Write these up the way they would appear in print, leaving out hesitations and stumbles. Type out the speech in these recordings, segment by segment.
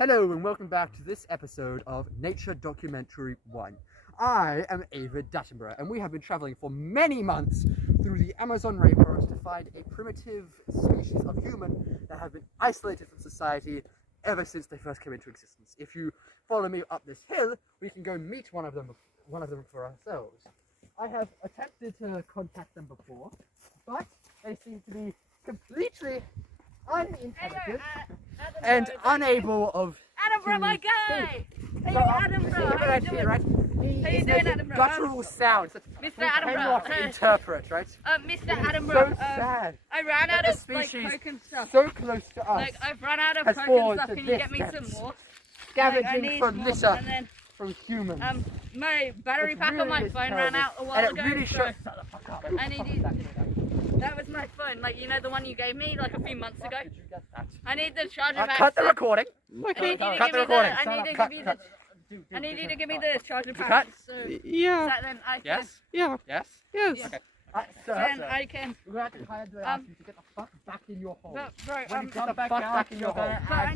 Hello and welcome back to this episode of Nature Documentary 1. I am aavid, datenbrough, and we have been travelling for many months through the Amazon rainforest to find a primitive species of human that have been isolated from society ever since they first came into existence. If you follow me up this hill, we can go meet one of them for ourselves. I have attempted to contact them before, but they seem to be completely unintelligent and unable of Datenbrough, my guy! Hey, Datenbrough, how you doing? Right? How you doing, Datenbrough? Guttural sounds that Mr. we cannot Datenbrough. interpret, right? Mr. Datenbrough, So sad. I ran out The of like species coke and stuff. so close to us, Like I've run out of has coke fallen and stuff. to Can you get this me depth. some more? Scavenging I need for more. litter And then from humans. my battery It pack really on my is phone terrible. ran out a while and ago. it really so shows. Shut the fuck up. I need you. That was my phone, like you know the one you gave me like a few months ago. Did you get that? I need the charger back. Cut the recording. I need you to Cut give the me recording. I need to Cut, give you cut. the. I need you to give me the charger cut? pack. So Yeah. that then I can. Yes? Yeah. Yes? Yes. Yeah. Okay. Then I can. We're going to have to hire the ask you to get the fuck back in your hole. But bro, When you get the fuck back in your hole. but I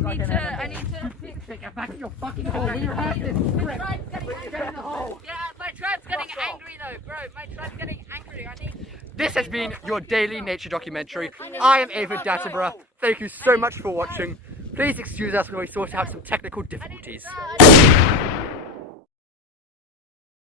need to. Get back in your fucking hole. We have this script. My tribe's getting Get in the hole. Yeah, my tribe's getting Fuck off. angry though, bro. My tribe's getting angry. I need. This has been your daily nature documentary. I am aavid, datenbrough. Thank you so much for watching. Please excuse us when we sort out some technical difficulties.